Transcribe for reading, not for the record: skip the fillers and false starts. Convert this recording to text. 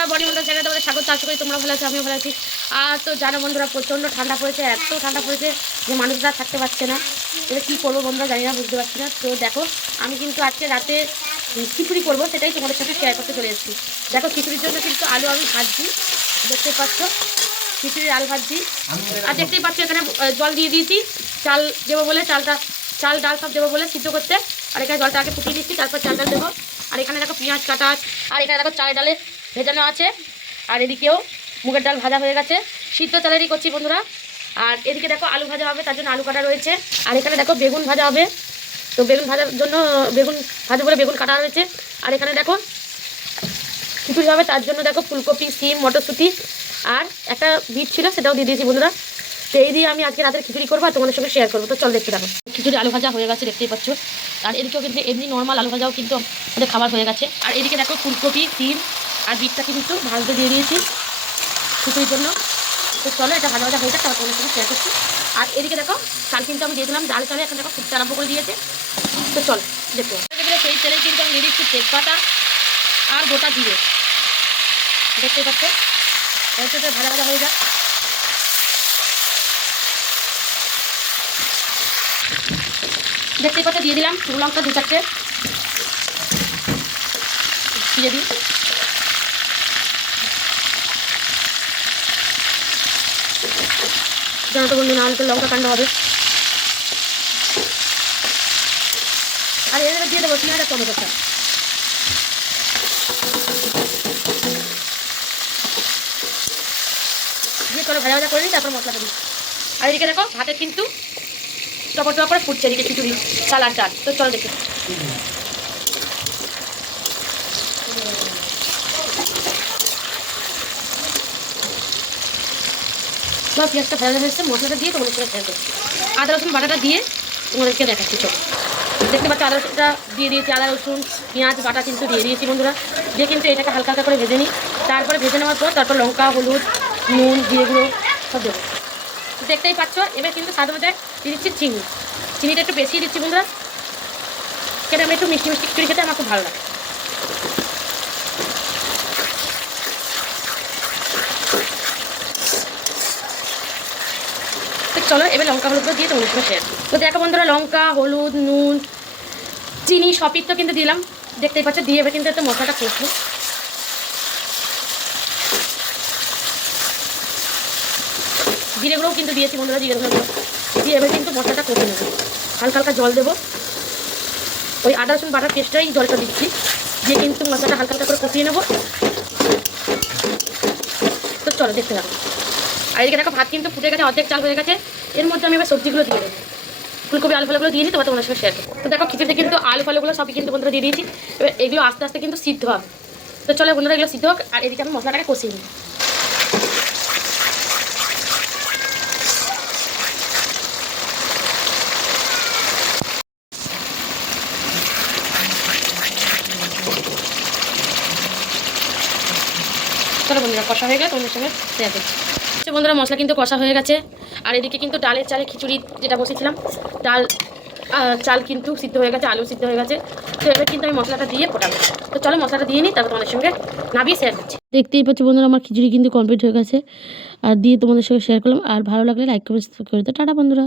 বন্ধুরা বনিমন্ডল চ্যানেলে তোমাদের স্বাগত। আশা করি তোমরা ভালো আছো, আমিও ভালো আছি। আর তো জানো বন্ধুরা, প্রচণ্ড ঠান্ডা পড়েছে, এত ঠান্ডা পড়েছে যে মানুষরা থাকতে পারছে না। এবার কী করবো বন্ধুরা জানি না, বুঝতে পারছি না। তো দেখো, আমি কিন্তু আজকে রাতে খিচুড়ি করবো, সেটাই তোমাদের সাথে শেয়ার করতে চলে এসেছি। দেখো, খিচুড়ির জন্য কিন্তু আলু আমি ভাজছি, দেখতে পাচ্ছ, খিচুড়ির আলু ভাজছি। আর দেখতেই পাচ্ছ এখানে জল দিয়ে দিয়েছি চাল দেবো বলে, চাল ডাল সব দেবো বলে সিদ্ধ করতে। আর এখানে জলটা আগে ফুটিয়ে দিচ্ছি, তারপর চাল ডাল দেবো। আর এখানে দেখো পেঁয়াজ কাটা, আর এখানে দেখো চালের ডালে ভেজানো আছে। আর এদিকেও মুগের ডাল ভাজা হয়ে গেছে, সিদ্ধ চালেরই করছি বন্ধুরা। আর এদিকে দেখো আলু ভাজা হবে, তার জন্য আলু কাটা রয়েছে। আর এখানে দেখো বেগুন ভাজা হবে, তো বেগুন ভাজার জন্য বেগুন ভাজা বলে বেগুন কাটা রয়েছে। আর এখানে দেখো খিচুড়ি হবে, তার জন্য দেখো ফুলকপি, সিম, মটরশুঁটি আর একটা বিট ছিল, সেটাও দিয়ে দিয়েছি বন্ধুরা। তো এই দিয়ে আমি আজকে রাতের খিচুড়ি করবো আর তোমাদের সঙ্গে শেয়ার করবো। তো চল দেখতে থাকো। খিচুড়ি আলু ভাজা হয়ে গেছে, দেখতেই পাচ্ছ। আর এদিকেও কিন্তু এমনি নর্মাল আলু ভাজাও কিন্তু আমাদের খাবার হয়ে গেছে। আর এদিকে দেখো ফুলকপি, সিম আর বিটটা কিন্তু ভাজতে দিয়ে দিয়েছি খিচুড়ির জন্য। তো চলো, এটা ভাজা ভাজা হয়ে যাক, তারপর তোমাদের সঙ্গে শেয়ার করছি। আর এদিকে দেখো চাল কিন্তু আমি দিয়ে দিলাম, ডাল চালে এখন দেখো ফুটতে আরম্ভ করে দিয়েছে। তো চল দেখো, সেই তেলে কিন্তু আমি দিয়ে দিচ্ছি তেজপাতা আর গোটা জিরে, দেখতে পাচ্ছ। এটা ভাজা ভাজা হয়ে যাক। দেখতেই পাচ্ছ দিয়ে দিলাম শুকনো লঙ্কা 2-4টে, দিয়ে দিই। জানো তো বন্ধু, নাহলে তো লঙ্কা কাণ্ড হবে। আর এর দিয়ে দেবো পেঁয়াজ আর টমেটোটা, দিয়ে চলো ভাজা ভাজা করে নিই, তারপর মশলাটা দিই। আর এদিকে দেখো ভাতে কিন্তু টপর টপর করে ফুটছে, এদিকে খিচুড়ি চাল আর ডাল। তো চলো দেখে পেঁয়াজটা ভাজা হয়েছে, মশলাটা দিয়ে তোমাদের সঙ্গে শেয়ার করছি। আদা রসুন বাটাটা দিয়ে তোমাদেরকে দেখাচ্ছি। চলো দেখতে পাচ্ছি আদা রসুনটা দিয়ে দিয়েছি, আদা রসুন পেঁয়াজ বাটা কিন্তু দিয়ে দিয়েছি বন্ধুরা। দিয়ে কিন্তু এটাকে হালকা হালকা করে ভেজে নিই। তারপরে ভেজে নেওয়ার পর তারপর লঙ্কা, হলুদ, নুন, জিরে গুঁড়ো সব দেবো। দেখতেই পাচ্ছ। এবার কিন্তু স্বাদ অনুযায়ী দিয়ে দিচ্ছি চিনিটা একটু বেশি দিচ্ছি বন্ধুরা, সেটা আমি একটু মিষ্টি মিষ্টি খিচুড়ি খেতে আমার খুব ভালো লাগে। চলো এবার লঙ্কা হলুদগুলো দিয়ে তোমাদের সঙ্গে শেয়ার। তো দেখো বন্ধুরা, লঙ্কা, হলুদ, নুন, চিনি সবই তো কিন্তু দিলাম, দেখতেই পাচ্ছ। দিয়ে এবার কিন্তু একটা মশলাটা কষবো। জিরেগুলোও কিন্তু দিয়েছি বন্ধুরা, জিরেগুলো দিয়ে এবার কিন্তু মশলাটা কষে নেবো। হালকা হালকা জল দেবো, ওই আদা রসুন বাটার পেস্টটাই জলটা দিচ্ছি, দিয়ে কিন্তু মশলাটা হালকা হালকা করে কষিয়ে নেবো। তো চলো দেখতে থাকো। আর এদিকে দেখো ভাত কিন্তু ফুটে গেছে, অর্ধেক চাল হয়ে গেছে। এর মধ্যে আমি এবার সবজিগুলো দিয়ে দেবো, ফুলকপি আলু ফালুগুলো দিয়ে নিই, তোমার তোমার সঙ্গে শেয়ার করবো। তো দেখো খিচুড়িতে কিন্তু আলু ফালুগুলো সবই কিন্তু বন্ধুরা দিয়ে দিয়েছি। এবার এগুলো আস্তে আস্তে কিন্তু সিদ্ধ হবে। তো চলো বন্ধুরা, এগুলো সিদ্ধ হোক। আর এদিকে আমি মশলাটাকে কষিয়ে নিই। চলো বন্ধুরা, কষা হয়ে গেলে তোমাদের সঙ্গে শেয়ার করছি। বন্ধুরা মশলা কিন্তু কষা হয়ে গেছে। আর এদিকে কিন্তু ডালের চালে খিচুড়ি যেটা বসেছিলাম, চাল কিন্তু সিদ্ধ হয়ে গেছে, আলু সিদ্ধ হয়ে গেছে। তো এবার কিন্তু আমি মশলাটা দিয়ে ফোটাবো। তো চলো মশলাটা দিয়ে নিই, তারপর তোমাদের সঙ্গে নাবিয়ে শেয়ার করছি। দেখতেই পাচ্ছি বন্ধুরা, আমার খিচুড়ি কিন্তু কমপ্লিট হয়ে গেছে। আর দিয়ে তোমাদের সঙ্গে শেয়ার করলাম। আর ভালো লাগলে লাইক কমেন্ট করে দাও। টাটা বন্ধুরা।